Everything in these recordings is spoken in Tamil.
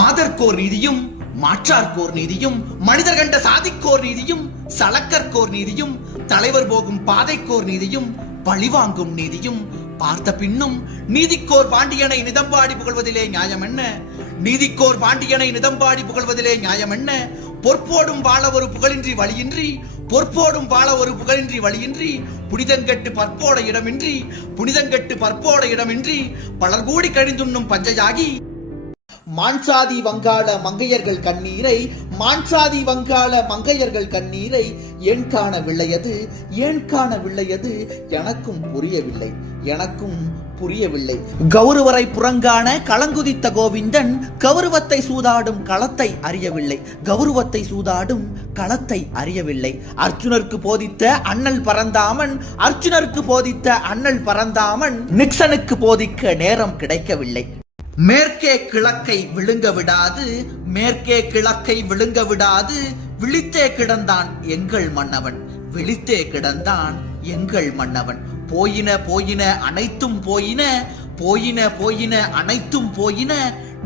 மாதர்க்கோர் நீதியும் மாற்றார்க்கோர் நீதியும் மனிதர் கண்ட சாதிக்கோர் நீதியும் சலக்கற்கோர் நீதியும் தலைவர் போகும் பாதைக்கோர் நீதியும் பழிவாங்கும் நீதியும் பார்த்த பின்னும் நீதிக்கோர் பாண்டியனை நிதம்பாடி புகழ்வதிலே நியாயம் என்ன? நீதிக்கோர் பாண்டியனை நிதம்பாடி புகழ்வதிலே நியாயம் என்ன? பொற்போடும் வாழ ஒரு புகழின்றி வழியின்றி பொற்போடும் வாழ ஒரு புகழின்றி வழியின்றி புனிதங்கட்டு பற்போட இடமின்றி புனிதங்கட்டு பற்போட இடமின்றி பலர் கூடி கழிந்துண்ணும் பஞ்சையாகி மான்சாதி வங்காள மங்கையர்கள் கண்ணீரை மான்சாதி வங்காள மங்கையர்கள் கண்ணீரை ஏன் காணவில்லையது ஏன் காணவில்லையது எனக்கும் புரியவில்லை கௌரவரை புறங்கான களங்குதித்த கோவிந்தன் கௌரவத்தை சூதாடும் களத்தை அறியவில்லை கௌரவத்தை சூதாடும் களத்தை அறியவில்லை அர்ஜுனருக்கு போதித்த அண்ணல் பரந்தாமன் அர்ஜுனருக்கு போதித்த அண்ணல் பரந்தாமன் நிக்சனுக்கு போதிக்க நேரம் கிடைக்கவில்லை மேற்கே கிழக்கை விழுங்க விடாது மேற்கே கிழக்கை விழுங்க விடாது விழித்தே கிடந்தான் எங்கள் மன்னவன் விழித்தே கிடந்தான் எங்கள் மன்னவன் போயின போயின அனைத்தும் போயின போயின போயின அனைத்தும் போயின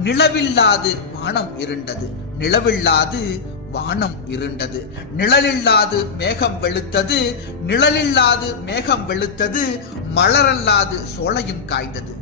நிலவில்லாது வானம் இருண்டது நிலவில்லாது வானம் இருண்டது நிழலில்லாது மேகம் வெளுத்தது நிழலில்லாது மேகம் வெளுத்தது மலரல்லாது சோலையும் காய்ந்தது